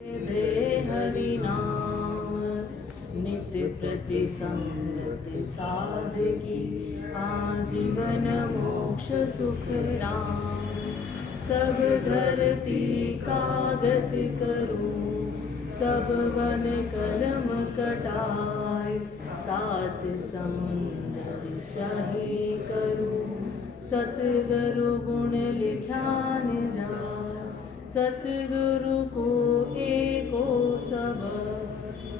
दे हरि नाम नित्य प्रति संगत साधकी आजीवन मोक्ष सुख राम। सब धरती कागत करूं सब वन कर्म कटाय सात समुंदर शाही करूं सतगुरु गुण लिख्यान जाय। सतगुरु को एको सब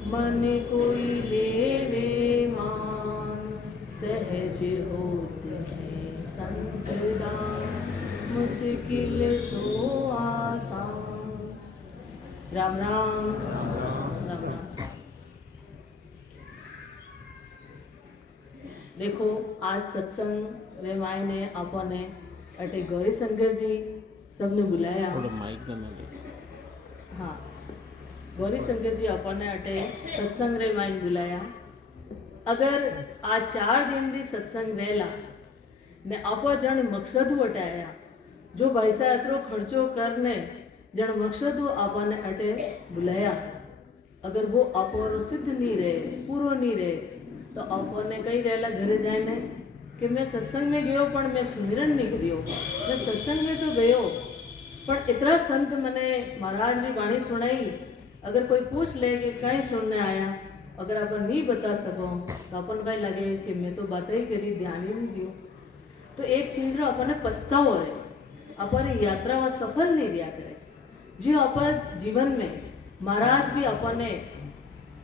मन कोई लेवे मान सहज होते हैं संत दान मुश्किल सो आसान। राम राम राम राम। देखो आज सत्संग में माई ने अपने अटे गौरी शंकर जी सबने बुलाया। हाँ गौरी शंकर जी अपने अटे सत्संग रे माइन बुलाया। अगर आज 4 दिन भी सत्संग रहेला ने आप जन मकसद वटाया जो पैसा एतरो खर्चो करने जन मकसद आपने अटे बुलाया अगर वो आपरो सिद्ध नहीं रहे पूरो नहीं रहे तो आपने कही रहेला घरे जाने कि मैं सत्संग में गयो पण मैं सुमिरन नहीं करियो। मैं सत्संग में तो गयो पर इतना संत मने महाराज की वाणी सुनाई। अगर कोई पूछ ले कि कहीं सुनने आया अगर अपन नहीं बता सको तो अपन कहीं लगे कि मैं तो बात ही करी ध्यान ही नहीं दियो। तो एक चीज रो अपन पछताओ रहे अपन यात्रा व सफल नहीं दिया करे जो अपन जीवन में महाराज भी अपने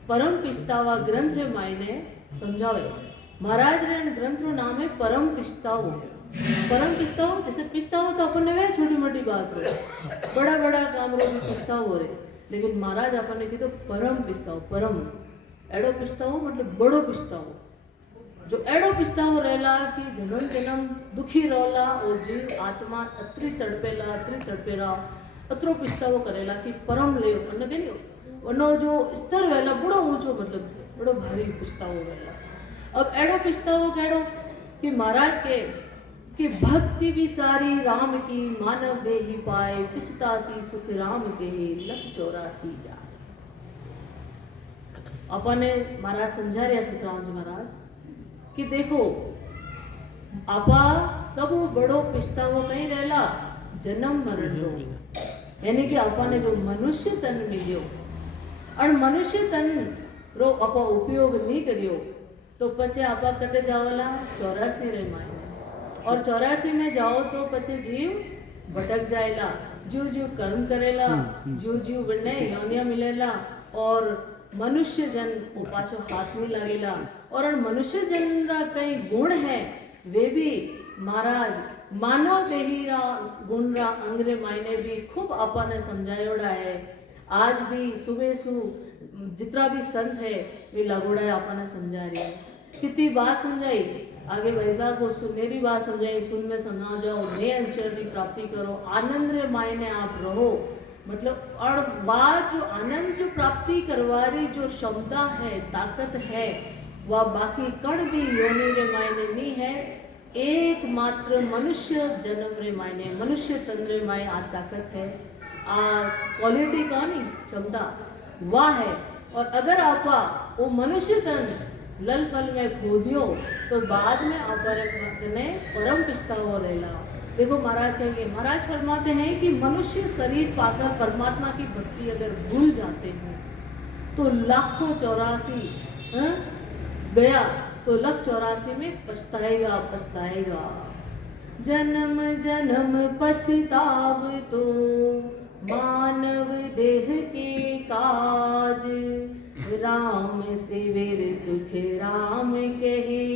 परम पिस्तावा ग्रंथ रे मायने समझावे। महाराज रे ग्रंथ रो नाम है परम पिस्ताओ। परम पिस्ताओ जैसे पिस्ताओ तो अपन ने छोटी मोटी बात रो बड़ा बड़ा काम रो भी पिस्ताओ हो रहे लेकिन महाराज अपन ने की तो परम पिस्ताओ परम एडो पिस्ताओ मतलब बड़ो पिस्ताओ जो एडो पिस्ताओ रहला कि जन्म जन्म दुखी रहला और जीव आत्मा अत्री तड़पेला अतरो पिस्ताओ करेला कि परम ले अपन के नहीं वनो जो स्तर रहला बड़ो ऊंचो मतलब बड़ो भारी पिस्ताओ रहला। अब एडो पिस्ताओ केडो कि महाराज के कि भक्ति भी सारी राम की मानव देही पाए पिछतासी सुख राम के लख 84 जाए। अपने महाराज समझा रहे सुखराम जी महाराज कि देखो आपा सब बड़ो पिछतावो कहीं रहला जन्म मरण रो यानी कि अपने जो मनुष्य तन मिलियो और मनुष्य तन रो आपा उपयोग नहीं करियो तो पछे आपा कटे जावला 84 रे मायने और 84 में जाओ तो पछे जीव भटक जाएला जो जो कर्म करेला जो जो बने योनिया मिलेला और मनुष्य जन उपाचो हाथ में लगेला और मनुष्य जन रा कई गुण है वे भी महाराज मानव देहीरा गुण रा अंग्रे मायने भी खूब अपने समझायोड़ा है। आज भी सुबह सु जितना भी संत है वे लगोड़ा अपने समझा रही है। कितनी बात समझाई आगे भाई साहब को सुनहरी बात समझाई सुन में समझाओ जाओ नए अक्षर की प्राप्ति करो आनंद रे मायने आप रहो मतलब और बात जो आनंद जो प्राप्ति करवारी जो क्षमता है ताकत है वह बाकी कण भी योनि रे मायने नहीं है। एकमात्र मनुष्य जन्म रे मायने मनुष्य तन रे मायने आ ताकत है आ क्वालिटी का नहीं क्षमता वह है। और अगर आपा वो मनुष्य तन लल फल में खो दियो तो बाद में अपने परम पिछतावा रहेला। देखो महाराज कहेंगे महाराज फरमाते हैं कि मनुष्य शरीर पाकर परमात्मा की भक्ति अगर भूल जाते हैं तो लाखों 84 गया तो लख 84 में पछताएगा। जन्म जन्म पछताव तो मानव देह के काज राम सिविर सुख राम कहे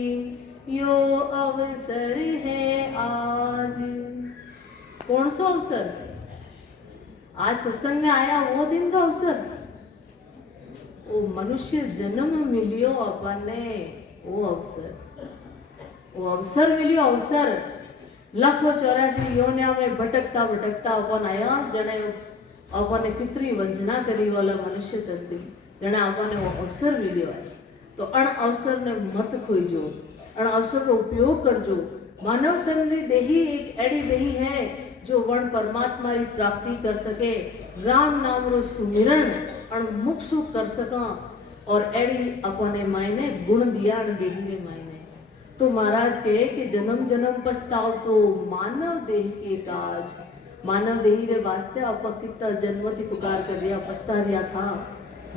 यो अवसर है आज। कौन सा अवसर आज सत्संग में आया वो दिन का अवसर वो मनुष्य जन्म मिलियो अपने वो अवसर मिलियो अवसर लाखों 84 योनिया में भटकता अपन आया जने अपने कितनी वंचना करी वाला मनुष्य तंत्री जने अपने वो अवसर मिलियो है तो अण अवसर ने मत खोईजो अण अवसर का उपयोग करजो। मानव तन री देही एक एडी देही है जो वर्ण परमात्मा की प्राप्ति कर सके राम नाम रो सुमिरन अण मुख सु कर सका और एड़ी अपने मायने गुण दिया देही मायने। तो महाराज कहे कि जन्म जन्म पछताव तो मानव देह के काज। मानव देही रे वास्ते आपा कितना जन्मति पुकार कर दिया, पछता रिया था।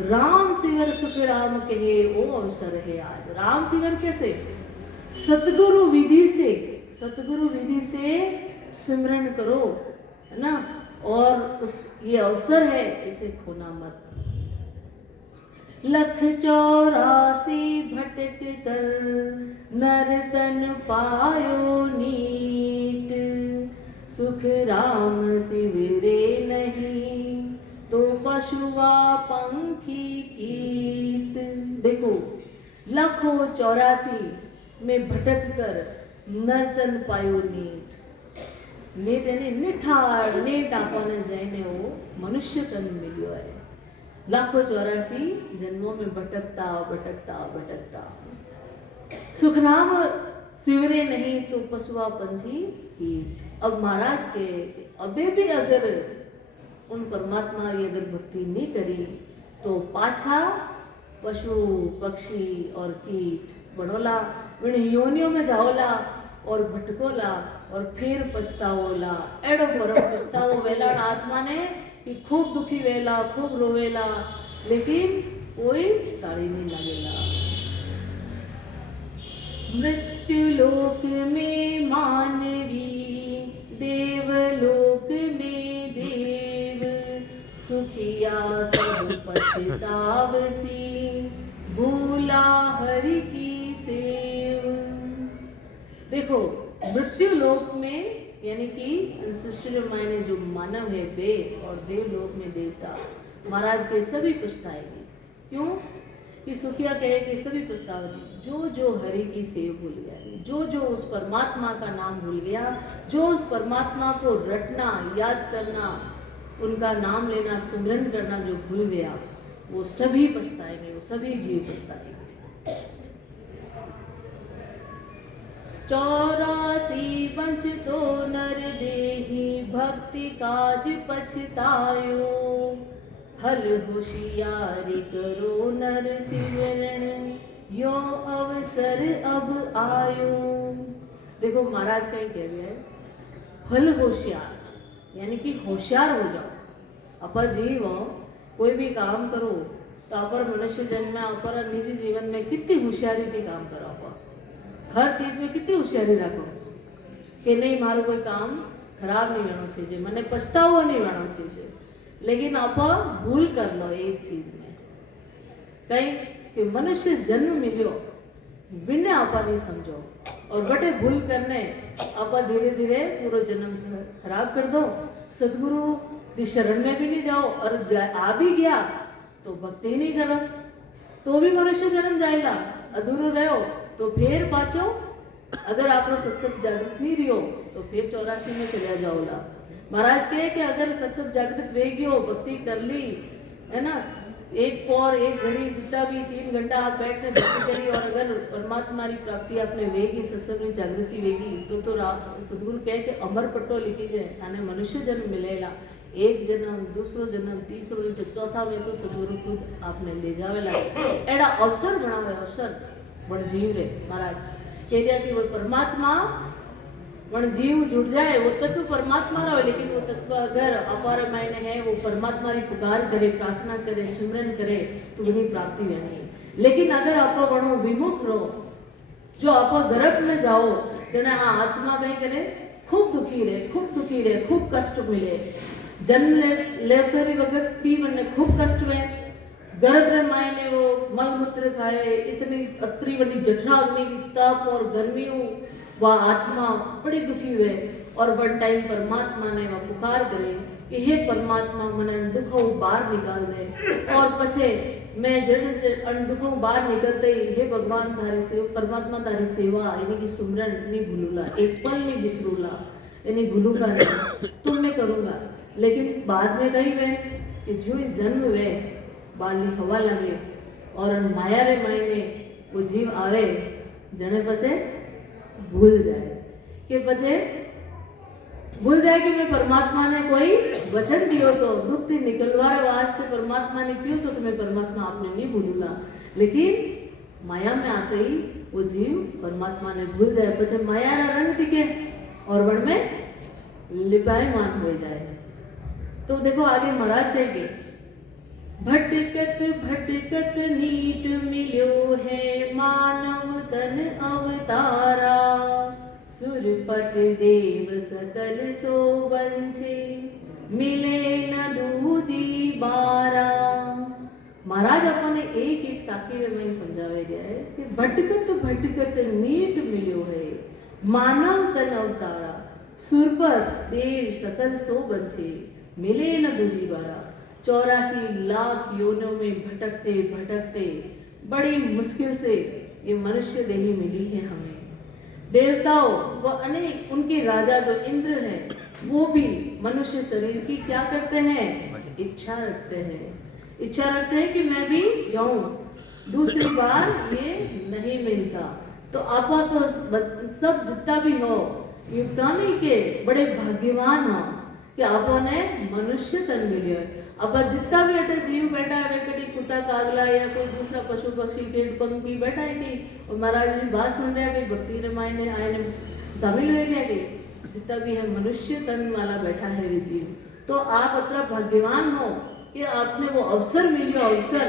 राम सिवर सुख राम कहे ओ अवसर है आज। राम सिवर कैसे? सतगुरु विधि से, सतगुरु विधि से सिमरन करो, है ना। और उस ये अवसर है, इसे खोना मत। लख 84 भटक कर नर तन पायो नीत, सुख राम सिवरे नहीं तो पशुआ पंखी कीट। देखो, लाखों 84 में भटक कर नर तन पायो नीट। नीट यानी निठार, नीट आपने जाने वो मनुष्य तन मिलियो है। लाखों 84 जन्मों में भटकता भटकता भटकता, सुखराम सिवरे नहीं तो पशुआ पंछी कीट। अब महाराज के अबे भी अगर उन परमात्मा की अगर भक्ति नहीं करी तो पाछा पशु पक्षी और कीट बड़ोला विण योनियों में जाओला और भटकोला और फिर पछताओला। एड़ो परम पछताओ वेला आत्मा ने कि खूब दुखी वेला, खूब रोवेला, लेकिन कोई ताड़ी नहीं लगेला। मृत्यु लोक में मानवी, देवलोक में देव, सुखिया सब पछतावसी, भूला हरि की सेव। देखो, मृत्यु लोक में यानी कि सृष्टि मायने जो मानव है वे, और देवलोक में देवता। महाराज के सभी पछताएंगे। क्यों? कि सुखिया कहे कि सभी पछतावती, जो जो हरि की सेव भूल गया, जो जो उस परमात्मा का नाम भूल गया, जो उस परमात्मा को रटना, याद करना, उनका नाम लेना, सुमिरन करना जो भूल गया, वो सभी पछताएंगे, वो सभी जीव पछताएंगे। 84 पंच तो नर देही, भक्ति काज पछतायो, हल होशियारी करो नर सिमरन, यो अवसर अब आयो। देखो, महाराज का ही कह रहे हैं, हल होशियार यानी कि होशियार हो जाओ। अपा जीव कोई भी काम करो तो अपर मनुष्य जन्म में, अपर निजी जीवन में कितनी होशियारी थी काम करो। अपा हर चीज में कितनी होशियारी रखो कि नहीं मारो कोई काम खराब नहीं होना चाहिए, मैंने पछतावा नहीं होना चाहिए। लेकिन आप भूल कर लो एक चीज में, कहीं कि मनुष्य जन्म मिलियो बिना आपा नहीं समझो, और बटे भूल करने आपा धीरे धीरे पूरा जन्म खराब कर दो। सदगुरु की शरण में भी नहीं जाओ, और आ भी गया तो भक्ति नहीं करो तो भी मनुष्य जन्म जाएगा, अधूरो रहो तो फिर पाछो अगर आप सत्संग जागृत नहीं रहो तो फिर 84 में चला जाओला। महाराज कहे कि अगर सत्संग जागृत वेगियो, भक्ति कर ली, है ना, एक पौर एक घड़ी जितना भी 3 घंटा आप बैठने भक्ति करी, और अगर परमात्मा की प्राप्ति आपने वेगी, सत्संग की जागृति वेगी, तो सदगुरु कहे कि अमर पट्टो लिखी जाए, थाने मनुष्य जन्म मिलेला। एक जन्म, दूसरो जन्म, तीसरो, तो चौथा में तो सदगुरु खुद आपने ले जावेला। एड़ा अवसर बनावे, अवसर वण जीव रे। महाराज कह दिया कि वो परमात्मा वण जीव जुड़ जाए, वो तत्व परमात्मा रहो, लेकिन वो तत्व अगर अपार मायने है, वो परमात्मा की पुकार करे, प्रार्थना करे, सिमरन करे तो उन्हीं प्राप्ति होनी है। लेकिन अगर आप वणो विमुख रहो, जो आप गर्भ में जाओ, जने आत्मा कहीं करे खूब दुखी रहे, खूब दुखी रहे, खूब कष्ट मिले, जन्म लेते वक्त भी मन खूब कष्ट हुए, गर्भ में मायने वो मल मूत्र खाए, इतनी अतरी बड़ी जठराग्नि की तप और गर्मियों, वह आत्मा बड़ी दुखी हुए, और वन टाइम परमात्मा ने वह पुकार करे कि हे परमात्मा मन दुखों बाहर निकाल दे, और पछे मैं जन दुखों बाहर निकलते ही हे भगवान थारी सेवा, परमात्मा थारी सेवा यानी कि सुमरन नहीं भूलूला, एक पल नहीं बिसरूला, यानी भूलूंगा नहीं, तुम मैं करूंगा। लेकिन बाद में कही वे कि जो जन्म वे बाली हवा लगे और माया रे मायने वो जीव आवे, जने पचे भूल जाए कि पचे भूल जाए कि मैं परमात्मा ने कोई वचन दियो तो दुख थी निकलवारे वास्ते परमात्मा ने क्यों तो मैं परमात्मा आपने नहीं भूलूंगा। लेकिन माया में आते ही वो जीव परमात्मा ने भूल जाए, पछे माया रा रंग दिखे और वन में लिपायमान हो जाए। तो देखो आगे महाराज कहेंगे, भटकत भटकत नीट मिल्यो है मानव तन अवतारा, सुरपत देव सकल सो बंछे मिले न दूजी बारा। महाराज अपने एक एक साखी में समझावे गया है कि भटकत भटकत नीट मिल्यो है मानव तन अवतारा, सुरपत देव सकल सो बंछे मिले न दूजी बारा। 84 लाख योनियों में भटकते भटकते बड़ी मुश्किल से ये मनुष्य देही मिली है हमें। देवताओं व अनेक उनके राजा जो इंद्र है वो भी मनुष्य शरीर की क्या करते हैं, इच्छा रखते हैं। इच्छा रखते हैं कि मैं भी जाऊं, दूसरी बार ये नहीं मिलता। तो आपा तो सब जितना भी हो ये कहानी के बड़े भाग्यवान हो कि आपने मनुष्य तन मिले। अब जितना भी अटे जीव बैठा है, कभी कुत्ता कागला या कोई दूसरा पशु पक्षी कीट पंखी बैठा है कि और महाराज की बात सुन रहा है कि भक्ति रामायण ने आए ने शामिल हो गया कि जितना भी है मनुष्य तन वाला बैठा है वे जीव। तो आप अത്ര भाग्यवान हो कि आपने वो अवसर मिलियो, अवसर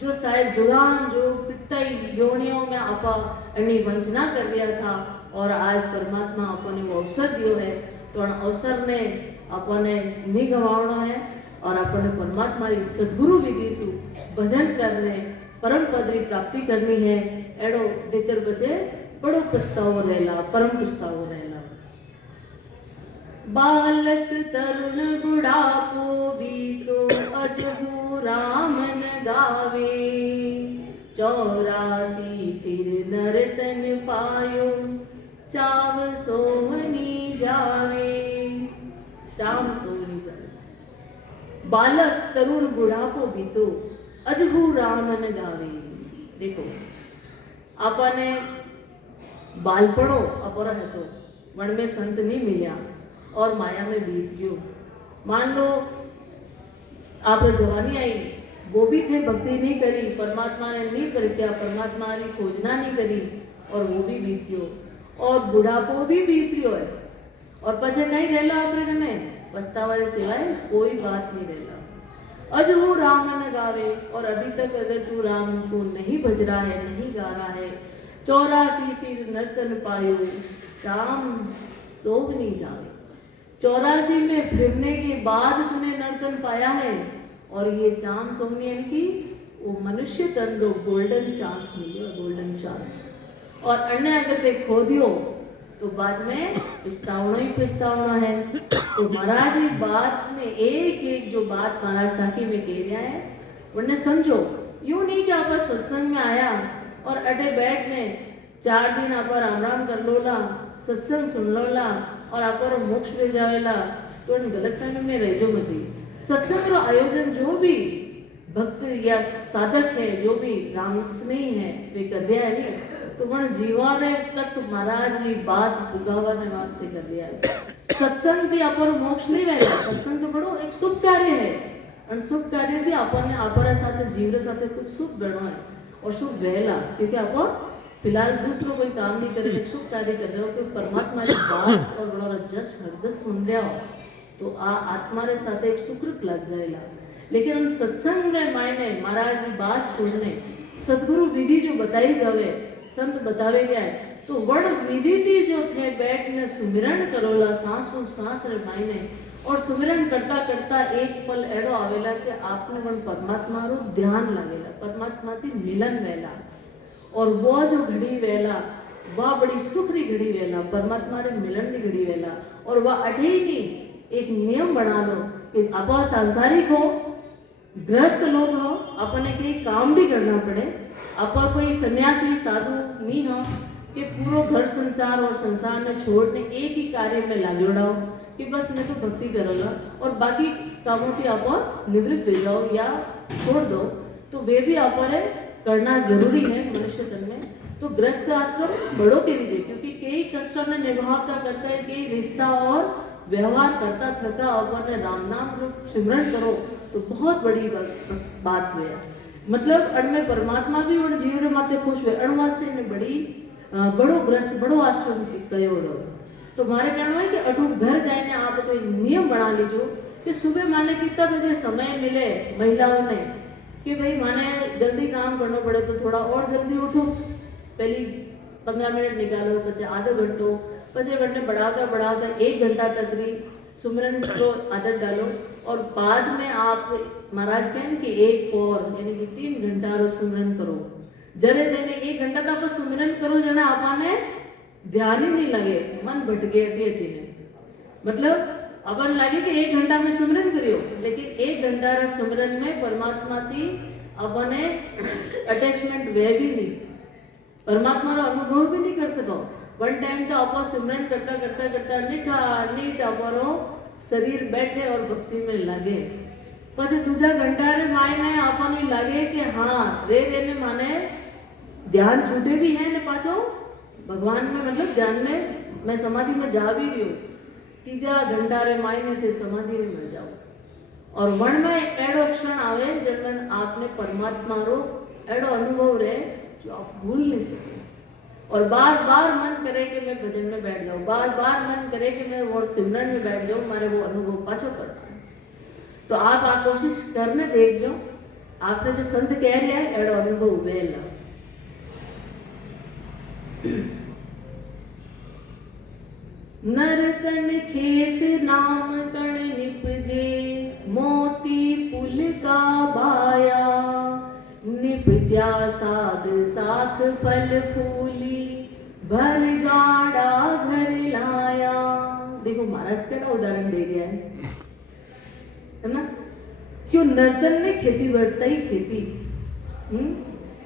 जो शायद जुगान जो कितई योनियों में आपा एनी वंचना कर दिया था और आज परमात्मा अपने वो अवसर दियो है। तो अवसर ने अपने नहीं गवावना है और अपने परमात्मा की सदगुरु विधि से भजन करने परम पद की प्राप्ति करनी है। एड़ो देतर बचे बड़ो पछतावो रहेला, परम पछतावो रहेला। बालक तरुण बुढ़ापो भी तो अजहू राम न गावे, 84 फिर नरतन पायो चाव सोमनी जावे, चाम सोमनी जावे। बालक तरुण बुढ़ापो भी तो अजहू राम न गावे। देखो आपने बालपणो अपर है तो वन में संत नहीं मिला और माया में बीत गयो। मान लो आप जवानी आई, वो भी थे भक्ति नहीं करी, परमात्मा ने नहीं परख्या, परमात्मा की खोजना नहीं करी और वो भी बीत गयो। और बुढ़ापो भी बीत गयो है और पछे नहीं रहला अपने में पछतावा सिवाय कोई बात नहीं रहला। अजहू राम न गावे, और अभी तक अगर तू राम को नहीं भज रहा है, नहीं गा रहा है, 84 फिर नर्तन पायो चाम सोवनी जावे। 84 में फिरने के बाद तूने नर्तन पाया है और ये चाम सोवनी यानी कि वो मनुष्य तन रो गोल्डन चांस मिले, गोल्डन चांस। और अन्य अगर ते खो दियो तो बाद में पछतावना ही पछतावना है। तो महाराज की बात ने एक एक जो बात महाराज साखी में कह रहा है उन्हें समझो। यूं नहीं कि आप सत्संग में आया और अटे बैठ ने 4 दिन आप राम राम कर लोला, सत्संग सुन लोला और आप मोक्ष ले जावेला, तो गलतफहमी में रह जो मती। सत्संग रो आयोजन जो भी भक्त या साधक है, जो भी राम स्नेही है वे कर रहा है नहीं, तो वण जीवाने तक महाराज की बात पुगावने वास्ते कर रहा है। सत्संग थी आप मोक्ष नहीं रहेगा, सत्संग तो बड़ो एक शुभ कार्य है और शुभ कार्य थी आपने आपरा साथे जीव साथे कुछ शुभ गणो है और शुभ रहेला, क्योंकि आप फिलहाल दूसरों कोई काम नहीं कर रहे, एक शुभ कार्य कर रहे हो कि परमात्मा की बात और बड़ा रजस सुन रहा हो तो आ आत्मा रे साथे एक सुकृत लग जाएगा। लेकिन उन सत्संग में मायने महाराज की बात सुनने सदगुरु विधि जो बताई जावे, संत बतावे गया है, तो वर्ण विधि थी जो थे बैठ में सुमिरन करोला सांसों सांस रे मायने, और सुमिरन करता करता एक पल एडो आवेला कि आपने वण परमात्मा रो ध्यान लगेला, परमात्मा थी मिलन वेला, और वो जो घड़ी वेला वह बड़ी सुखरी घड़ी वेला, परमात्मा रे मिलन की घड़ी वेला। और वह अठे ही नहीं एक नियम बना लो कि आप सांसारिक हो, गृहस्थ लोग हो, अपने के काम भी करना पड़े, आप कोई सन्यासी साधु नहीं हो कि पूरा घर संसार और संसार ने छोड़ने एक ही कार्य में लागोड़ा हो कि बस मैं तो भक्ति करोला और बाकी कामों से आप निवृत्त हो जाओ या छोड़ दो, तो वे भी आप करना जरूरी है मनुष्य तन में। तो गृहस्थ आश्रम बड़ों के लीजिए, क्योंकि कई कष्टों में निभावता करता है, कई रिश्ता और व्यवहार करता थका अपन राम नाम सिमरन करो तो बहुत बड़ी बात हुए। मतलब अणमें परमात्मा भी उन जीवन माते खुश हुए, अण वास्ते ने बड़ी बड़ो ग्रस्त बड़ो आश्रम कयो। तो मारे कहना है कि अटू घर जाए आप कोई नियम बना लीजो कि सुबह माने कितना बजे समय मिले महिलाओं ने कि भाई माने जल्दी काम करना पड़े तो थोड़ा और जल्दी उठो, पहली 15 मिनट निकालो, पचे आधो घंटो, पचे घंटे बढ़ाता बढ़ाता 1 घंटा तक भी सुमरन को आदत डालो। और बाद में आप महाराज कहें कि 1 और यानी कि 3 घंटा रो सुमरन करो। जरे जने 1 घंटा तो आप सुमरन करो जना आपने ध्यान ही नहीं लगे, मन भटके अटी अटी ने। मतलब अपन लगे कि 1 घंटा में सुमरन करियो, लेकिन 1 घंटा रा सुमरन में परमात्मा थी अपने अटैचमेंट वे भी नहीं, परमात्मा रा अनुभव भी नहीं कर सको। वन टाइम तो आप सिमरन करता करता करता निठा नीट अपरो शरीर बैठे और भक्ति में लगे। पछे दूजा घंटा रे मायने आपने लगे कि हाँ रे रे ने माने ध्यान छूटे भी है ने पाछो भगवान में, मतलब ध्यान में मैं समाधि में जा भी रही हूँ। तीजा घंटा रे मायने थे समाधि में मर जाओ और मन में एड़ो क्षण आवे जिनमें आपने परमात्मा रो एड़ो अनुभव रहे जो आप भूल नहीं सके। और बार बार मन करे कि मैं भजन में बैठ जाऊं, बार बार मन करे कि मैं वो सिमरन में बैठ जाऊं, मारे वो अनुभव पाछो करता है। तो आप कोशिश करने देख जाओ, आपने जो संत कह रहा है एड़ो अनुभव वेला। नर्तन खेत नाम कण निपजे, मोती पुल का बाया, निपजा साध साख फल फूली, भर गाड़ा घर लाया। देखो महाराज क्या उदाहरण दे गया है ना। क्यों नर्तन ने खेती बढ़ता ही खेती,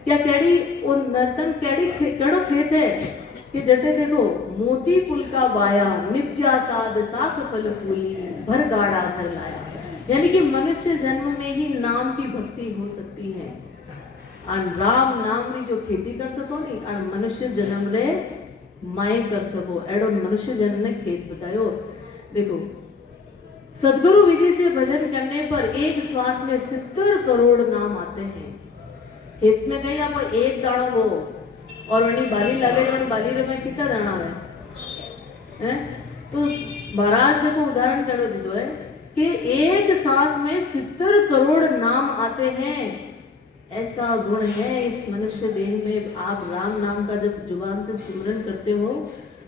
क्या कैडी वो नर्तन कैडी कड़ो खेत है कि जटे देखो मोती पुल का बाया, निपजा साध साख फल फूली, भर गाड़ा घर लाया। यानी कि मनुष्य जन्म में ही नाम की भक्ति हो सकती है। अन राम नाम की जो खेती कर सको नहीं, अन मनुष्य जन्म रे माए कर सको, एडो मनुष्य जन्म ने खेत बतायो। देखो सदगुरु विधि से भजन करने पर एक श्वास में 70 करोड़ नाम आते हैं। खेत में गई आपको एक दाना वो और वही बाली लगे और बाली में कितना दाना है? तो महाराज देखो उदाहरण कर दो है कि एक सांस में 70 करोड़ नाम आते हैं। ऐसा गुण है इस मनुष्य देह में। आप राम नाम का जब जुबान से सिमरन करते हो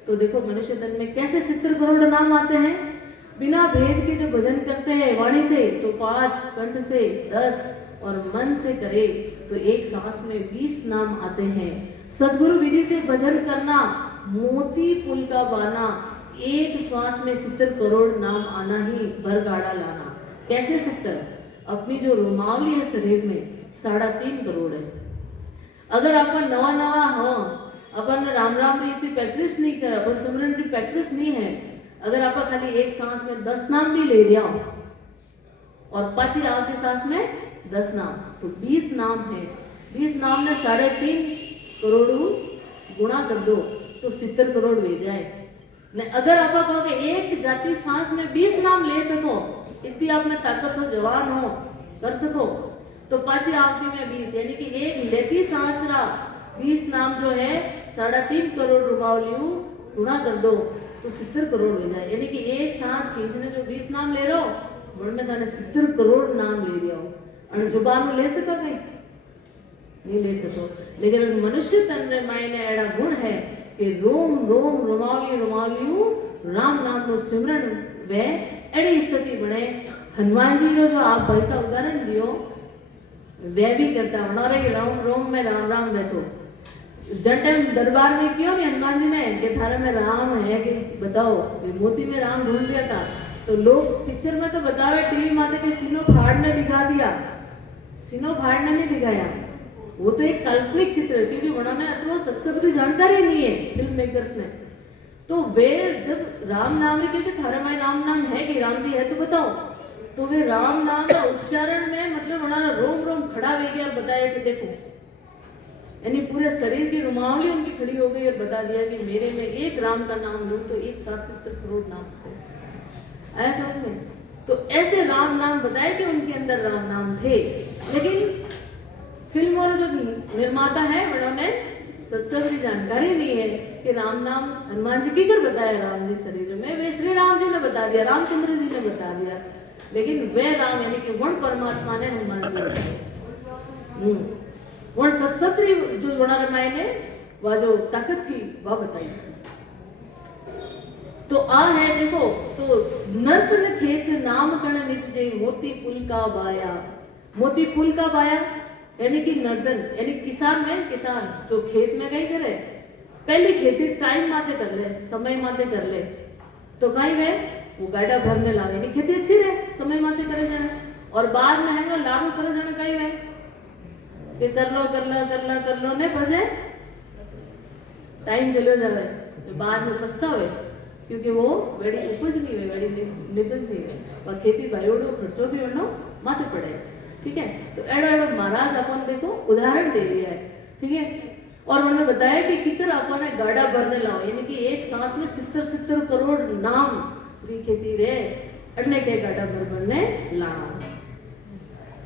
तो देखो मनुष्य तन में कैसे 70 करोड़ नाम आते हैं। बिना भेद के जो भजन करते हैं वाणी से तो 5, कंठ से 10 और मन से करे तो एक सांस में 20 नाम आते हैं। सदगुरु विधि से भजन करना मोती पुल का बाना, एक श्वास में 70 करोड़ नाम आना ही भर गाड़ा लाना। कैसे 70? अपनी जो रोमावली है शरीर में 3.5 करोड़ है। अगर अपन नवा नवा हो, अपन राम राम रीति प्रैक्टिस नहीं कर, अपन सिमरन की प्रैक्टिस नहीं है, अगर आप खाली एक सांस में 10 नाम भी ले लिया हो और पाची आवती सांस में 10 नाम तो 20 नाम है। 20 नाम ने 3.5 करोड़ गुणा कर दो तो 70 करोड़ वे जाए। अगर आप कहोगे एक जाती सांस में 20 नाम ले सको, इतनी आप में ताकत हो, जवान हो, कर सको तो पाची आवती में 20 यानी कि एक लेती सांस रा 20 नाम जो है 3.5 करोड़ रुमावलियों गुणा कर दो तो 70 करोड़ हो जाए। यानी कि एक सांस खींचने जो 20 नाम ले रहे हो मन में थाने 70 करोड़ नाम ले रहे हो। और जुबान में ले सको नहीं ले सको। लेकिन मनुष्य तन में मायने एड़ा गुण है कि रोम रोम रोमावलियों राम नाम को सिमरन वे एड़ी स्थिति बने। हनुमान जी रो जो आप भाई सा उदाहरण दियो वे भी करता हमारे राम रोम में राम राम में तो जब टाइम दरबार में क्यों नहीं हनुमान जी ने कि थारे में राम है कि बताओ, मोती में राम ढूंढ दिया था तो लोग पिक्चर में तो बतावे टीवी माते के सीनो फाड़ने दिखा दिया, सीनो फाड़ने नहीं दिखाया। वो तो एक काल्पनिक चित्र है क्योंकि उन्होंने अथवा सत्संग की जानकारी नहीं है फिल्म मेकर्स ने। तो वे जब राम नाम ने कहते थारे में राम नाम है कि राम जी है तो बताओ, तो वे राम नाम का उच्चारण में मतलब उन्होंने रोम रोम खड़ा हो गया और बताया कि देखो, यानी पूरे शरीर की रुमावली उनकी खड़ी हो गई और बता दिया कि मेरे में एक राम का नाम लूं तो एक 70 करोड़ नाम होते हैं। ऐसा समझ में? तो ऐसे राम नाम बताए कि उनके अंदर राम नाम थे, लेकिन फिल्म और जो निर्माता है उन्होंने सत्संग की जानकारी नहीं है कि राम नाम हनुमान जी की कर बताया राम जी शरीर में, वे श्री राम जी ने बता दिया, रामचंद्र जी ने बता दिया, लेकिन वे राम यानी कि वर्ण परमात्मा ने हनुमान जी बताए। वर्ण सत्सत्री जो वर्ण रामायण है वह जो ताकत थी वह बताई। तो आ है देखो, तो नर्तन खेत नाम कण निपजे मोती पुल का बाया। मोती पुल का बाया यानी कि नर्तन यानी किसान में, किसान जो खेत में कहीं करे पहली खेती टाइम माते कर ले, समय माते कर ले, तो कहीं वे वो गाड़ा भरने लावे यानी खेती अच्छी रहे, समय माते करे जाए, और बाद में है लारू करे जाने कहीं वे ये कर लो ने बजे टाइम चलो जावे, बाद में पछतावे क्योंकि वो वेड़ी उपज नहीं है, वेड़ी निपज नहीं है, वह खेती भाईओड़ो खर्चो भी उन्नो माथे पड़े। ठीक है, तो एड़ो एड़ो महाराज अपन देखो उदाहरण दे दिया है। ठीक है, और उन्होंने बताया कि किकर अपन ने गाड़ा भरने लाओ यानी कि एक सांस में 70 करोड़ नाम पूरी खेती रे अड़ने के गाड़ा भरने लाओ।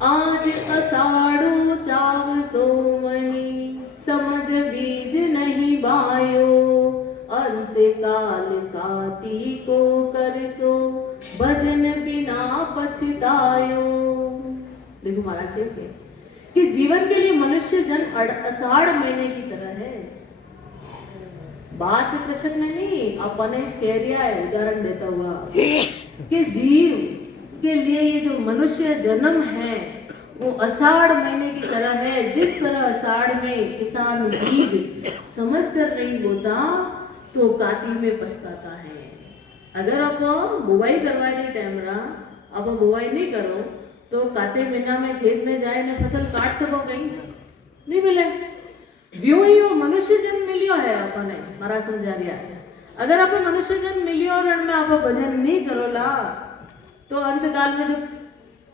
आज अषाढ़ो चाव सोमनी समझ बीज नहीं बायो, अंत काल काती को कर सो भजन बिना पछतायो। देखो महाराज कहते हैं कि जीवन के लिए मनुष्य जन अषाढ़ महीने की तरह है। बात कृष्ण ने नहीं, अपने कह दिया है उदाहरण देता हुआ कि जीव के लिए ये जो मनुष्य जन्म है वो अषाढ़ महीने की तरह है। जिस तरह अषाढ़ में किसान बीज समझ कर नहीं बोता तो काती में पछताता है। अगर आप बुवाई करवाने टाइम रहा आप बुवाई नहीं करो तो काते महीना में खेत में जाए ने फसल काट सको कहीं नहीं मिले। व्यो ही वो मनुष्य जन्म मिलियो है अपने मारा समझा दिया। अगर आप मनुष्य जन्म मिलियो और में आप भजन नहीं करो ला तो अंत काल में जब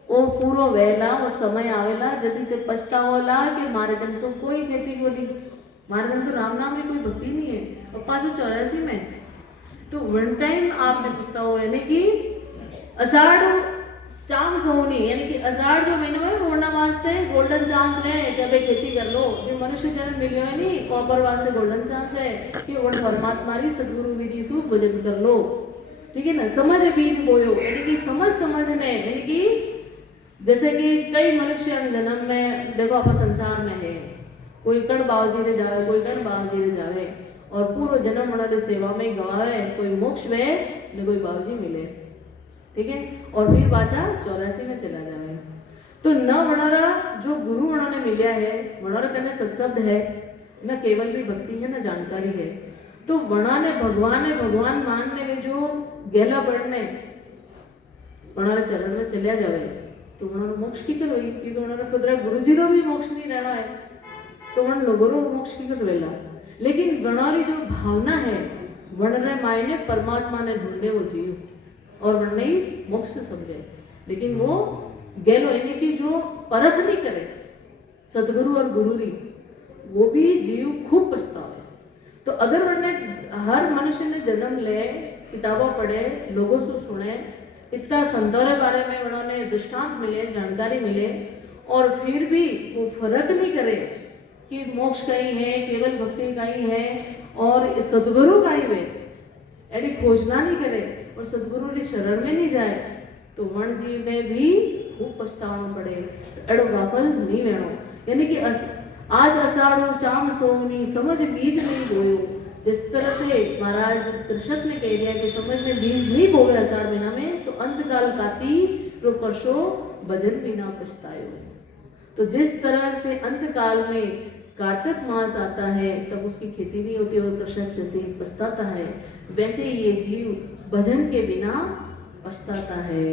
वो पूरो वेला वो समय आवेला जल्दी ते पछतावोला कि मारे दिन तो कोई खेती को नहीं, मारे दिन तो राम नाम में कोई भक्ति नहीं है। और 584 में तो वन टाइम आपने पछताओ यानी कि अषाढ़ चांस सोनी यानी कि अषाढ़ जो महीना है होना वास्ते गोल्डन चांस है कि अबे खेती कर लो। जो मनुष्य जन्म मिलियो है नहीं कॉपर वास्ते गोल्डन चांस है कि वन परमात्मा री सद्गुरु विधि सु भजन कर लो। ठीक है ना, समझ बीज बोयो यानी कि समझने यानी कि जैसे कि कई मनुष्य जन्म में देखो आप संसार में है, कोई कण बावजी ने जावे कोई कण बावजी ने जावे और पूरा जन्म उन्होंने सेवा में गवावे, कोई मोक्ष में न कोई बावजी मिले। ठीक है, और फिर बाचा 84 में चला जावे। तो न वनारा जो गुरु उन्होंने मिलिया है वनारा कने सत्शब्द है न केवल भी भक्ति है न जानकारी है। तो वना ने भगवान मानने में जो गेला बढ़ने वनारा चरण में चलिया जावे तो वनारा मोक्ष की कर हुई क्योंकि वनारा खुदरा गुरुजी रो भी मोक्ष नहीं रहना है तो वन लोगों रो मोक्ष की कर वेला। लेकिन वनारी जो भावना है वनरे मायने परमात्मा ने ढूंढे वो जीव और वन नहीं मोक्ष समझे, लेकिन वो गेलो यानी कि जो परख नहीं करे सदगुरु और गुरुरी वो भी जीव खूब पछतावे। तो अगर वनने हर मनुष्य ने जन्म ले किताबों पढ़े लोगों से सुने इतना संतों के बारे में उन्होंने दृष्टांत मिले जानकारी मिले और फिर भी वो फर्क नहीं करे कि मोक्ष कहीं है केवल भक्ति कहीं है और सदगुरु कहीं है यानी खोजना नहीं करे और सदगुरु की शरण में नहीं जाए तो वन जीव ने भी खूब पछताना पड़े। तो एड़ो गाफल नहीं वेणो यानी कि आज अषाढ़ो चाम सोवनी समझ बीज नहीं बोयो। जिस तरह से महाराज त्रिशत ने कह दिया कि समझ में बीज नहीं बोए अषाढ़ महीना में तो अंतकाल काती रो करशो भजन बिना पछतायो। तो जिस तरह से अंतकाल में कार्तिक मास आता है तब उसकी खेती नहीं होती और कृषक जैसे पछताता है वैसे ही ये जीव भजन के बिना पछताता है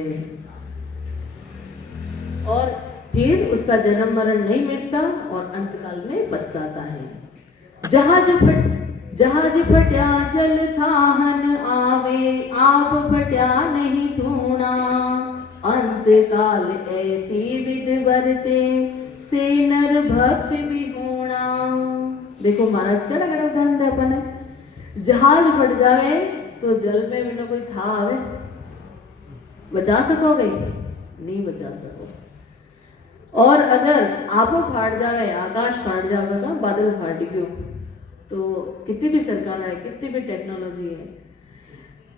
और फिर उसका जन्म मरण नहीं मिटता और अंतकाल में पछताता है। जहाज फट्या जल थाहन आवे आप फट्या नहीं थूणा अंतकाल ऐसी विध बरते से नर भक्त भी होना। देखो महाराज कड़ा कड़ा उदाहरण दे अपने जहाज फट जावे तो जल में बिना कोई था आवे बचा सकोगे? नहीं बचा सको। और अगर आपो फाड़ जावे, आकाश फाड़ जावे का बादल फाट गयो, तो कितनी भी सरकार है, कितनी भी टेक्नोलॉजी है,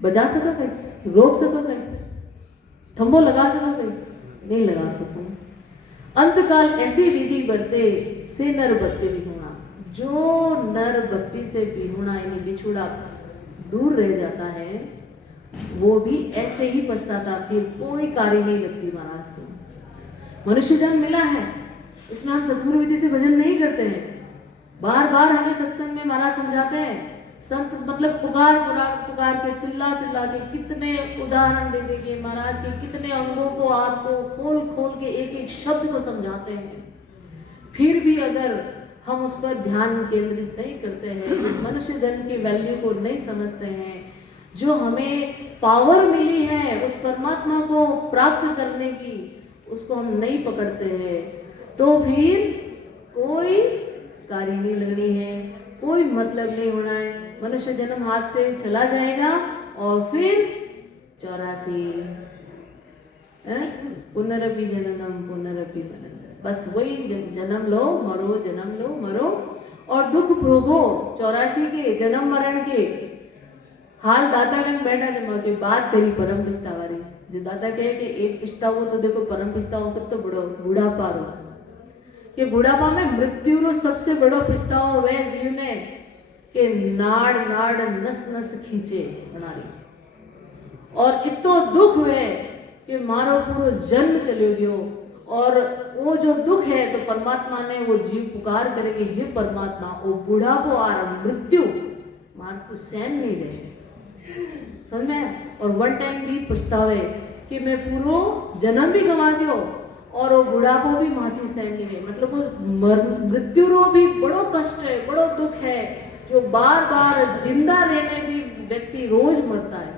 बचा सकोगे? रोक सकोगे? थंबो लगा सकोगे? नहीं लगा सको। अंतकाल ऐसी विधि बरते से नर भक्ति विहुणा, जो नर भक्ति से विहुणा यानी बिछुड़ा दूर रह जाता है, वो भी ऐसे ही पछताता, फिर कोई कार्य नहीं लगती महाराज को। मनुष्य जन्म मिला है, इसमें हम सद्गुरु विधि से भजन नहीं करते हैं। बार बार हमें सत्संग में महाराज समझाते हैं, संत मतलब पुकार पुकार पुकार के चिल्ला चिल्ला के कितने उदाहरण दे दे के महाराज के कितने अंगों को आपको खोल खोल के एक एक शब्द को समझाते हैं। फिर भी अगर हम उस पर ध्यान केंद्रित नहीं करते हैं, इस मनुष्य जन्म की वैल्यू को नहीं समझते हैं, जो हमें पावर मिली है उस परमात्मा को प्राप्त करने की, उसको हम नहीं पकड़ते हैं, तो फिर कोई कार्य नहीं लगनी है, कोई मतलब नहीं होना है। मनुष्य जन्म हाथ से चला जाएगा और फिर 84 पुनरपि जननम पुनरपि मरणम, बस वही जन्म लो मरो, जन्म लो मरो और दुख भोगो। 84 के जन्म मरण के हाल दाता कन बैठा जमा के बात करी परम पछतावारी, जो दाता कहे कि एक पछतावो तो देखो परम पछतावो कितो बड़ो बुढ़ापा रो, कि बुढ़ापा में मृत्यु रो सबसे बड़ो पछतावो वे जीव ने के नाड़ नाड़ नस नस खींचे बनारी, और इतो दुख हुए कि मारो पूरो जन्म चले गयो, और वो जो दुख है तो परमात्मा ने वो जीव पुकार करेगी, हे परमात्मा वो बुढ़ापो आ मृत्यु मार तो सहन नहीं रहे, समझ में। और वन टाइम भी पछतावे कि मैं पूरो जन्म भी गंवा दियो और वो बुढ़ापो भी माथी सहन नहीं है, मतलब वो मृत्यु रो भी बड़ो कष्ट है, बड़ो दुख है, जो बार बार जिंदा रहने भी व्यक्ति रोज मरता है,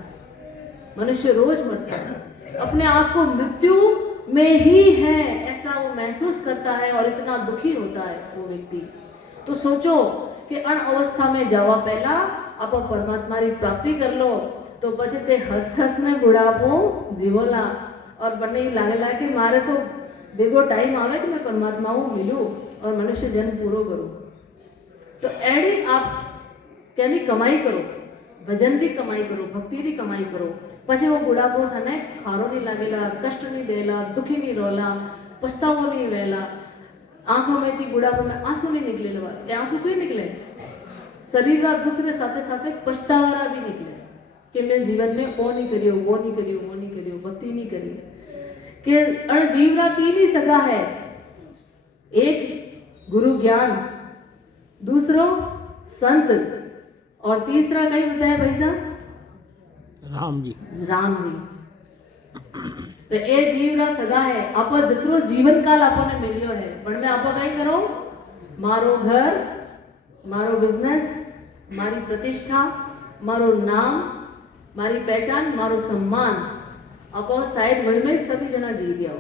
मनुष्य रोज मरता है, अपने आप को मृत्यु में ही है ऐसा वो महसूस करता है और इतना दुखी होता है वो व्यक्ति। तो सोचो कि अण अवस्था में जावा पहला आप परमात्मा की प्राप्ति कर लो, तो पछी ते हस हस ने बुढ़ापो जीवोला और बने लागेला कि मारे तो बेगो टाइम आवे कि मैं परमात्मा को मिलूं और मनुष्य जन्म पूरो करूं। तो एडी आप केनी कमाई करो, भजन की कमाई करो, भक्ति की कमाई करो, पछे वो बुढ़ापो थाने खारो नहीं लागेला, कष्ट नहीं देला, दुखी नहीं रोला, पछतावो नहीं वेला, आंखों में थी बुढ़ापो में आंसू नहीं निकले लवा, ये आंसू क्यों निकले? शरीर का दुख रे साथे साथे पछतावारा भी निकले कि मैं जीवन में वो नहीं करियो, वो नहीं करियो, वो नहीं करियो, भक्ति नहीं करी, कि अण जीवरा तीन ही सगा है, एक गुरु ज्ञान, दूसरो संत और तीसरा कहीं बताया भाई साहब? राम जी। राम जी। तो ए जीवरा सगा है, आप जितरो जीवन काल आपने मिलियो है, पण में आप कहीं करो, मारो घर, मारो बिजनेस, मारी प्रतिष्ठा, मारो नाम, मारी पहचान, मारो सम्मान, आप शायद वण में सभी जना जी दिया हो,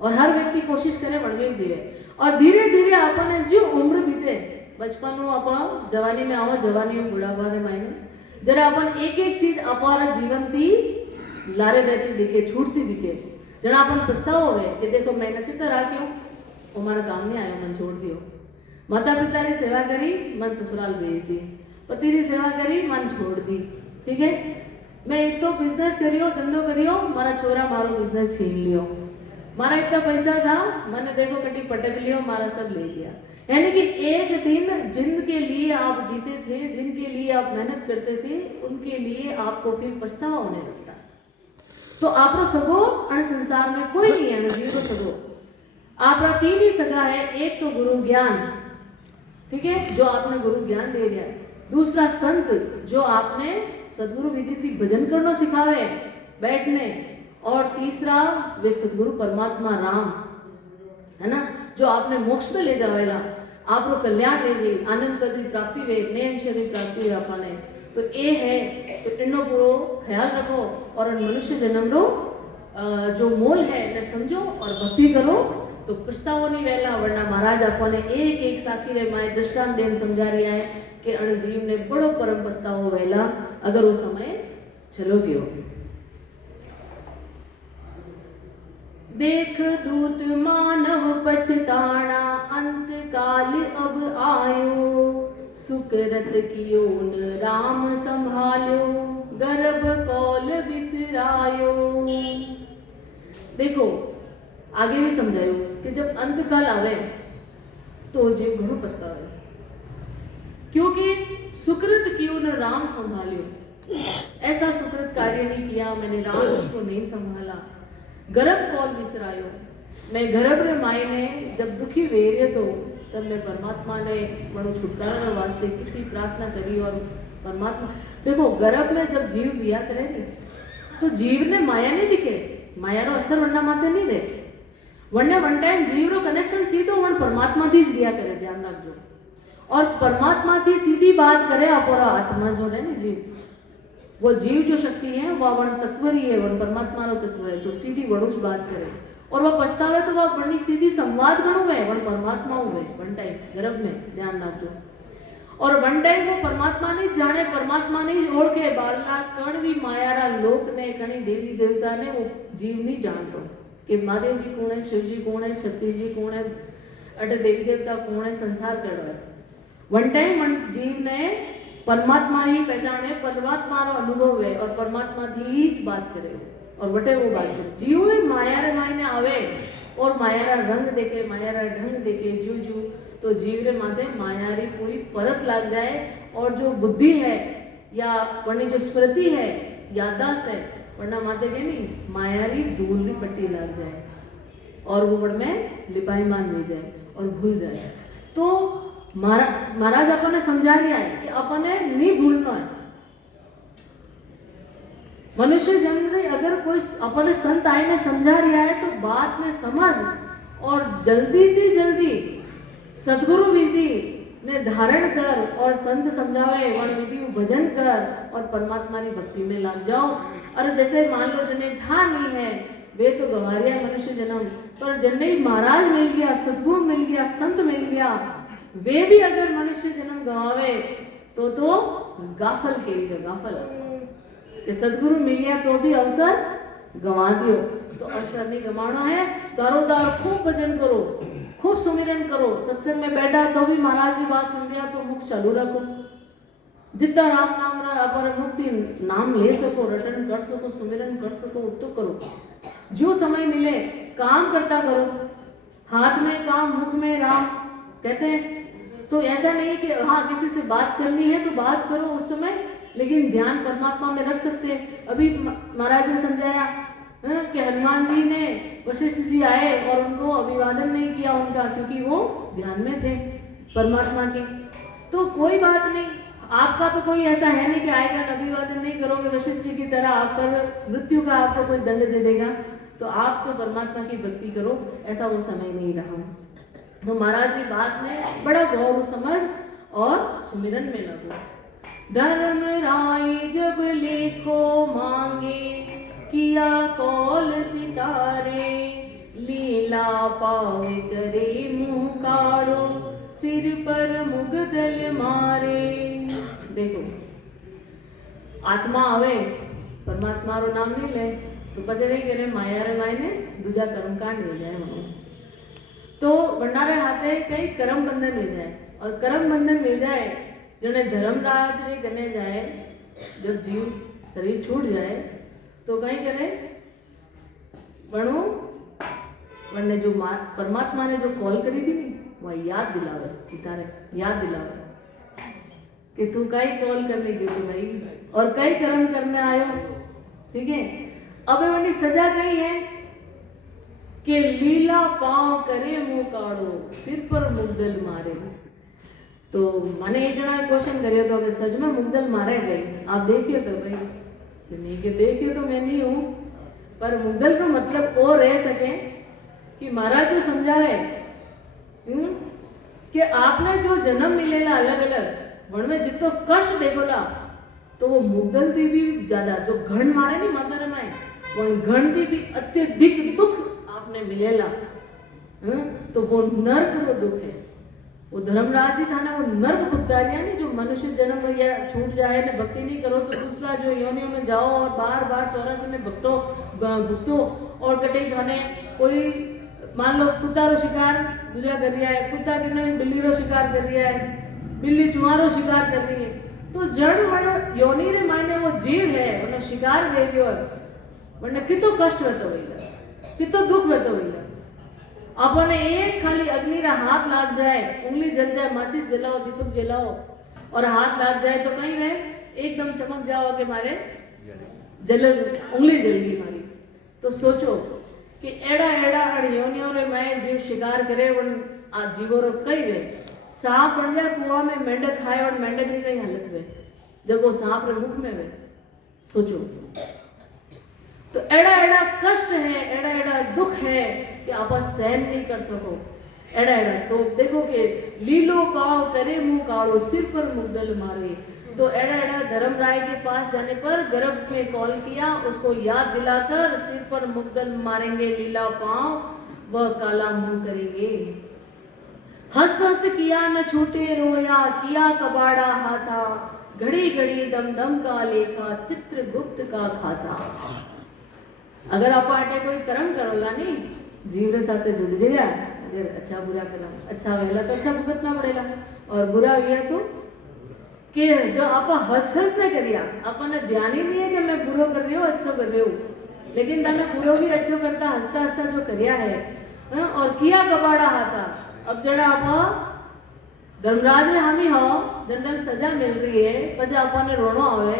और हर व्यक्ति कोशिश करे वण में जीवे, और धीरे धीरे आपने जो उम्र बीते, बचपन आप जवानी में आओ, जवानी में बुढ़ापा रे मायने जरा अपन एक एक चीज अपार जीवन थी लारे रहती दिखे, छूटती दिखे, जना अपन पछताओ होवे कि देखो मेहनत तो रा क्यों हमारा काम नहीं आयो, मन छोड़ दियो, माता पिता री सेवा करी, मन ससुराल भेज दी, पति री सेवा करी, मन छोड़ दी, ठीक है, मैं इतो बिजनेस करियो, धंधो करियो, मारा छोरा मारो बिजनेस छीन लियो, मारा इतना पैसा था, मैंने देखो कटी पटक लियो, मारा सब ले लिया। यानी कि एक दिन जिनके लिए आप जीते थे, जिनके लिए आप मेहनत करते थे, उनके लिए आपको फिर पछतावा होने लगता है। तो आप सगो अण संसार में कोई नहीं है, जीव को सगो आप तीन ही सगा है, एक तो गुरु ज्ञान, ठीक है, जो आपने गुरु ज्ञान दे दिया, दूसरा संत जो आपने सदगुरु विधि भजन करना सिखावे बैठने, और तीसरा वे सदगुरु परमात्मा राम है ना, जो आपने मोक्ष में ले जावेला, आप लोग कल्याण ले जाए, आनंद पद की प्राप्ति वे, नयन शरीर प्राप्ति वे आपने, तो ये है, तो इनो पूरो ख्याल रखो और मनुष्य जन्म रो जो मोल है इन्हें समझो और भक्ति करो, तो पछतावो नहीं वेला, वरना महाराज आपने एक एक साथी वे माए दृष्टांत देन समझा रहा है कि अणजीव ने बड़ो परम पछतावो वेला अगर वो समय चलो गयो। देख दूत मानव पछताना, अंत काल अब आयो। सुकरत कियो न राम संभाल्यो, गर्भ कौल बिसरायो। देखो आगे भी समझायो कि जब अंत काल आवे तो जीव घणो पछतावे, क्योंकि सुकृत कियो न राम संभाल्यो। ऐसा सुकृत कार्य नहीं किया, मैंने राम जी को नहीं संभाला। गर्भ कौल बिसरायो, मैं गर्भ रे माई ने जब दुखी वेरियो तो तब मैं परमात्मा ने मनो छुटकारा वास्ते कितनी प्रार्थना करी। और परमात्मा देखो गर्भ में जब जीव लिया करे ने तो जीव ने माया नहीं दिखे, माया रो असर वन्ना माते नहीं दे। वन्ने वन टाइम जीव रो कनेक्शन सीधो वन परमात्मा थी ज लिया करे, ध्यान रखजो। और परमात्मा थी सीधी बात करे अपोरा आत्मा जो है ना जीव, वो जीव जो शक्ति है वह वन तत्व ही है, वन परमात्मा रो तत्व है, तो सीधी वड़ुज बात करे। और वह पछतावे तो वह बड़ी सीधी संवाद गणो है वन परमात्मा हुए वन टाइम गर्भ में, ध्यान रखजो। और वन टाइम वो परमात्मा नहीं जाने, परमात्मा नहीं ओळखे, बालना कण भी मायारा लोक ने कणी देवी देवता ने वो जीव नहीं जानतो कि महादेव जी कौन है, शिव जी कौन है, शक्ति जी कौन है, अटे देवी देवता कौन है, संसार केड़ो है। वन टाइम वन जीव ने परमात्मा ही पहचाने, परमात्मा रो अनुभव है और परमात्मा थी ही ज बात करे और वटे वो बात करे। जीव ही माया रे मायने आवे और माया रा रंग देखे, माया रा ढंग देखे जू जू, तो जीव रे माथे माया री पूरी परत लग जाए। और जो बुद्धि है या वरनी जो स्मृति है, याददाश्त है, वरना माथे के नहीं माया री धूल री पट्टी लग जाए और वो वड़ में लिपाईमान हो जाए और भूल जाए। तो महाराज अपने समझा दिया है कि अपने नहीं भूलना है। मनुष्य जन्म अगर कोई अपने संत आए ने समझा रिया है तो बात में समझ और जल्दी थी जल्दी सदगुरु विधि ने धारण कर और संत समझावे वन विधि भजन कर और परमात्मा की भक्ति में लग जाओ। और जैसे मान लो जिन्हें ठान नहीं है वे तो गंवारिया मनुष्य जन्म, पर जिन्हें महाराज मिल गया, सदगुरु मिल गया, संत मिल गया, वे भी अगर मनुष्य जन्म गवावे तो गाफल के लिए गाफल कि सदगुरु मिल गया तो भी अवसर गवा दियो। तो अवसर नहीं गवाना है, दारोदार खूब भजन करो, खूब सुमिरन करो। सत्संग में बैठा तो भी महाराज की बात सुन लिया तो मुख चालू रखो, जितना राम नाम पर मुक्ति नाम ले सको, रटन कर सको, सुमिरन कर सको तो करो। जो समय मिले काम करता करो, हाथ में काम मुख में राम कहते हैं। तो ऐसा नहीं कि हाँ किसी से बात करनी है तो बात करो उस समय, लेकिन ध्यान परमात्मा में रख सकते हैं। अभी महाराज ने समझाया कि हनुमान जी ने वशिष्ठ जी आए और उनको अभिवादन नहीं किया उनका, क्योंकि वो ध्यान में थे परमात्मा के। तो कोई बात नहीं, आपका तो कोई ऐसा है नहीं कि आएगा अभिवादन नहीं करोगे वशिष्ठ जी की तरह आप कर मृत्यु का आपको कोई दंड दे देगा। तो आप तो परमात्मा की भक्ति करो, ऐसा वो समय नहीं रहा। तो महाराज की बात में बड़ा गौर समझ और सुमिरन में लगो। धर्म राय जब लेखो मांगे, किया कौल सितारे, लीला पावे करे मुंह काढ़ो, सिर पर मुगदल मारे। देखो आत्मा आवे परमात्मा रो नाम नहीं ले तो पचे नहीं करे माया रे मायने दूजा कर्मकांड हो जाए मनो। तो भंडारे हाथे कई कर्म बंधन हो जाए और कर्म बंधन हो जाए जने धर्मराज रे गने जाए। जब जीव शरीर छूट जाए तो कहीं करे बनो वरने जो परमात्मा ने जो कॉल करी थी वह याद दिलावे, सितारे याद दिलावे कि तू कई कॉल करने गयो तो भाई और कई कर्म करने आयो। ठीक है, अब वाली सजा कही है कि लीला पांव करे मुंह काढ़ो, सिर पर मुगदल मारे। तो मैंने एक जना क्वेश्चन करियो तो सच में मुगदल मारे गए आप देखिए तो भाई मैं के देखिए तो मैं नहीं हूं, पर मुगदल का मतलब वो रह सके कि महाराज जो समझावे कि आपने जो जन्म मिलेला अलग अलग वन में जितो कष्ट देखोला तो वो मुगदल थी भी ज्यादा जो घण मारे नहीं माता रे माए वन घण थी भी अत्यधिक दुख आपने मिलेला। तो वो नर्क रो दुख है। वो धर्मराज जी था ना, वो नर्क भुगतारिया नहीं जो मनुष्य जन्म या छूट जाए ना भक्ति नहीं करो तो दूसरा जो योनियों में जाओ और बार बार 84 में भुगतो और कटे खाने कोई मान लो कुत्ता रो शिकार दूजा कर रहा है, कुत्ता की नहीं बिल्ली रो शिकार कर रहा है, बिल्ली चूहा रो शिकार कर रही है, तो जड़ वण योनि रे मायने वो जीव है उन्हें शिकार दे रही है वरने कितो कष्ट होतो होइला, कितो दुख होतो होइला। अपने एक खाली अग्नि रा हाथ लाग जाए, उंगली जल जाए, माचिस जलाओ, दीपक जलाओ और हाथ लाग जाए तो कहीं वे एकदम चमक जाओ के मारे जल उंगली जल गई मारी। तो सोचो कि एड़ा एड़ा अड़ियोनियों रे मैं जीव शिकार करे वन आ जीवो रो कई वे सांप बन जाए कुआं में मेंढक खाए और मेंढक की कई हालत वे जब वो सांप रे मुख में वे। सोचो तो एड़ा एड़ा कष्ट है, एड़ा एड़ा दुख है कि आप सहन नहीं कर सको। एड़ा एड़ा तो देखो कि लीलो पाव करे मुंह काड़ो सिर पर मुगदल मारे। तो एड़ा एड़ा धर्मराय के पास जाने पर गर्भ में कॉल किया, उसको याद दिलाकर सिर पर मुगदल मारेंगे, लीला पांव वह काला मुंह करेंगे। हंस हंस किया न छूटे रोया, किया कबाड़ा हाथा, घड़ी घड़ी दम दम का लेखा, चित्रगुप्त का खाता। अगर आप आटे कोई कर्म करोला नहीं जीव रे साथे जुड़ जाएगा। अगर अच्छा बुरा कर्म अच्छा वेला तो अच्छा भुगतना पड़ेगा और बुरा हुआ तो कि जो आप हंस हंस ने करिया अपने ध्यान ही नहीं है कि मैं बुरो कर रही हूँ अच्छो कर रही हूँ, लेकिन तने बुरो भी अच्छो करता हंसता हंसता जो करिया है और किया कबाड़ा हाथा। अब जरा आप धर्मराज ने हामी हो जन जन सजा मिल रही है पचा आपने रोनो आवे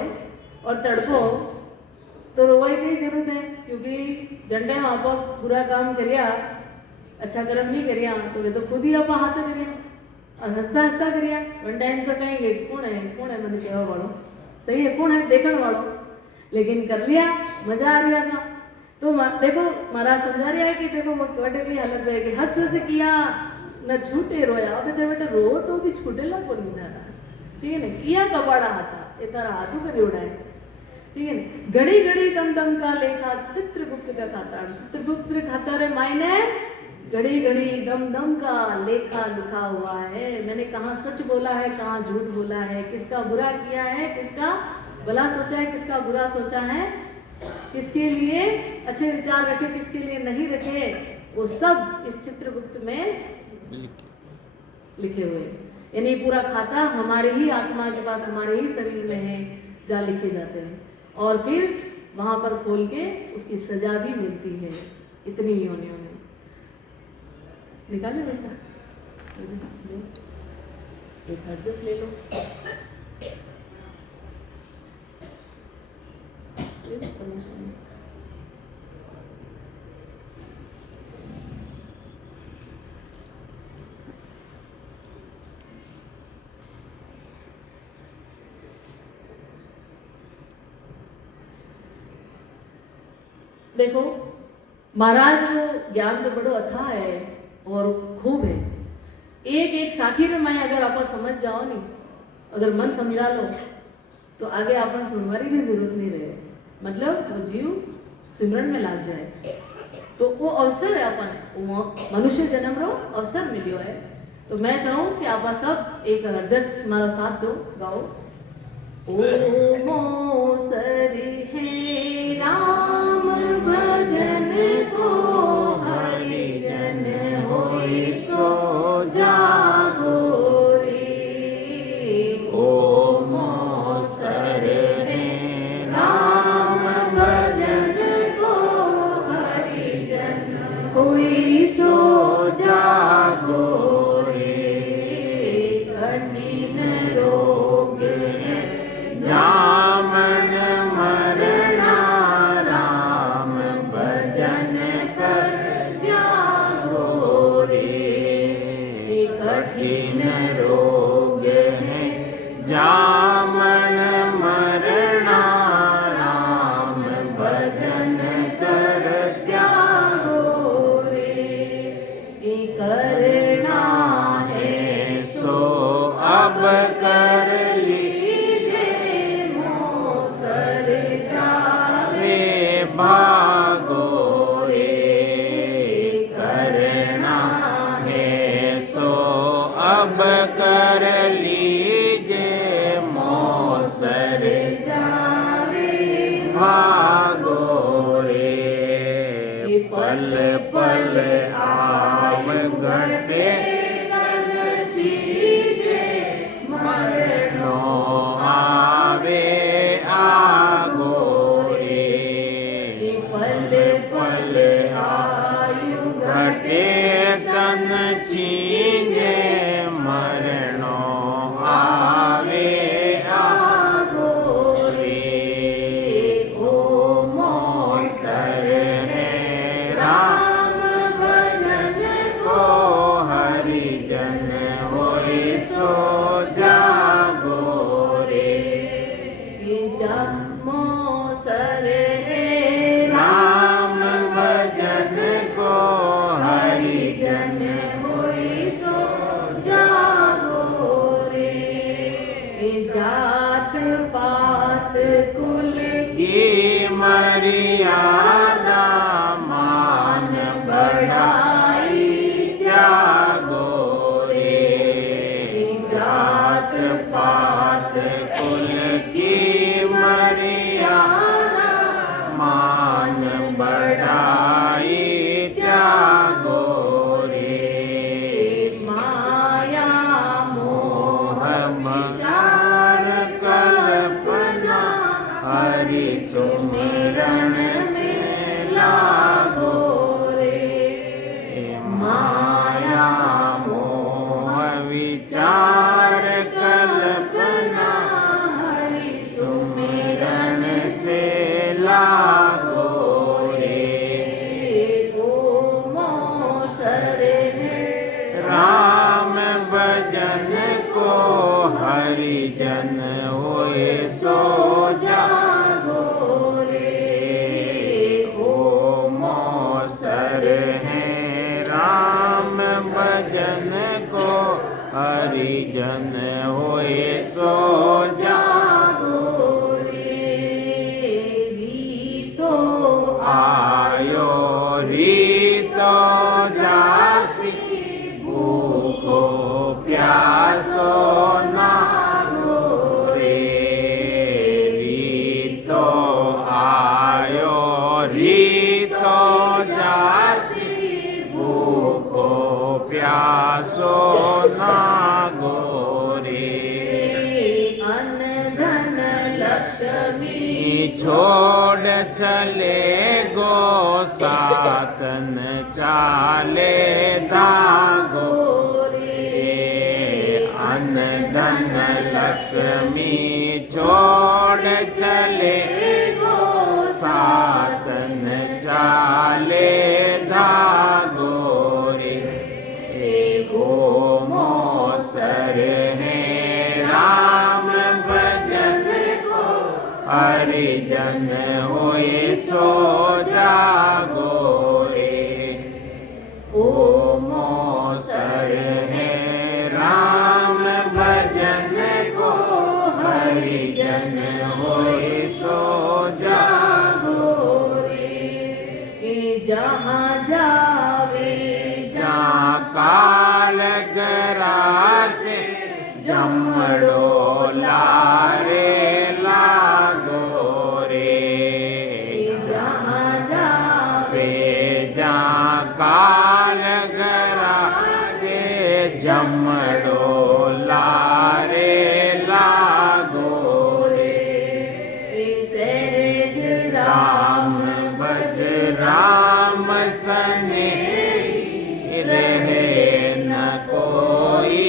और तड़को तो रोवाई की जरूरत है क्योंकि झंडे में आप बुरा काम करिया अच्छा कर्म नहीं करिया तो वे तो खुद ही आप हाथ करिया और हंसता हंसता करिया वन टाइम तो कहेंगे कौन है मैंने कहवा वालों सही है कौन है देखने वालों, लेकिन कर लिया मजा आ रहा था। तो देखो महाराज समझा रहा है कि देखो बटे की हालत है कि हंस हंस किया न छूटे रोया। अब तो बेटा रो तो भी छूटेला को नहीं था, ठीक है ना, किया कबाड़ा हाथा ये तारा हाथों कर उड़ाए, ठीक है। घड़ी घड़ी दम दम का लेखा, चित्रगुप्त का खाता। चित्रगुप्त के खाता रे मायने घड़ी घड़ी दम दम का लेखा लिखा हुआ है। मैंने कहाँ सच बोला है कहाँ झूठ बोला है, किसका बुरा किया है किसका भला सोचा है किसका बुरा सोचा है, किसके लिए अच्छे विचार रखे किसके लिए नहीं रखे, वो सब इस चित्रगुप्त में लिखे हुए। यानी पूरा खाता हमारे ही आत्मा के पास हमारे ही शरीर में है जहाँ लिखे जाते हैं और फिर वहां पर खोल के उसकी सजा भी मिलती है। इतनी योनियों में निकाले वैसा एक हरदस ले लो, देखो महाराज वो ज्ञान तो बड़ो अथाह है और खूब है। एक एक साखी में मैं अगर आप समझ जाओ नहीं अगर मन समझा लो तो आगे आप सुनवारी भी जरूरत नहीं रहे, मतलब वो जीव सिमरन में लग जाए। तो वो अवसर है अपन वो मनुष्य जन्म रो अवसर मिलियो है। तो मैं चाहूँ कि आप सब एक हरजस हमारा साथ दो गाओ। ओ मोसरी है राम भजन को हरि जन होई सो जागो रे। ओ मोसर है राम भजन को हरि जन होई सो जागो रे। कठिन रोग जामन मरना राम भजन कर त्यागो रे। कठिन रोग है जामन मरना राम भजन कर त्यागो रे। करना है सो अब कर भागो रे। करना है सो अब कर लीजे मोसर जावे भागो रे। पल पल जन होए सो जागो रे। जन्मो सरे राम भजन को हरि जन होए सो जागो रे। जात पात कुल की मर्यादा मान बढ़ाई त्यागो रे। जात पात कुल की मर्यादा मान बढ़ाई त्यागो रे। माया मोह विचार कल्पना हरि सुमिरन से लागो रे। माया मोह विचार कल्पना हरि सुमिरन से लागो रे। ओमो सरे राम भजन को हरि जन होए सो जागो रे। ओमो सर है राम भजन को हरि जन होए सो जागो रे। रीतो आयो रीतो जासी भूखो प्यासो नागो रे। रीतो आयो रीतो जासी भूखो प्यासो नागो रे। अन धन लक्ष्मी छोड़ चले गो सातन चाले दागो रे। अन धन लक्ष्मी छोड़ चले गो सातन चाले दागो रे। ओमो सर है राम भजन को हरि जन होए सो जागो रे। ओमो सर है राम भजन को हरि जन होए सो जागो रे। जहाँ जावे जहाँ काल गरासे जमड़ो लारे लागो रे। जहाँ जावे जहाँ काल गरासे जमड़ो लारे लागो रे। सहज राम भज राम सने रहे न कोई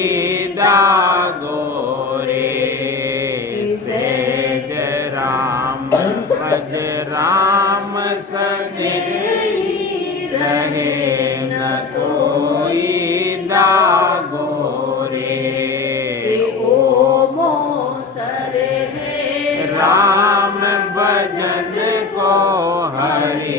दागो रे। सहज राम भज राम सने रहे न कोई दागो रे। ओमो सरे राम भजन को हरि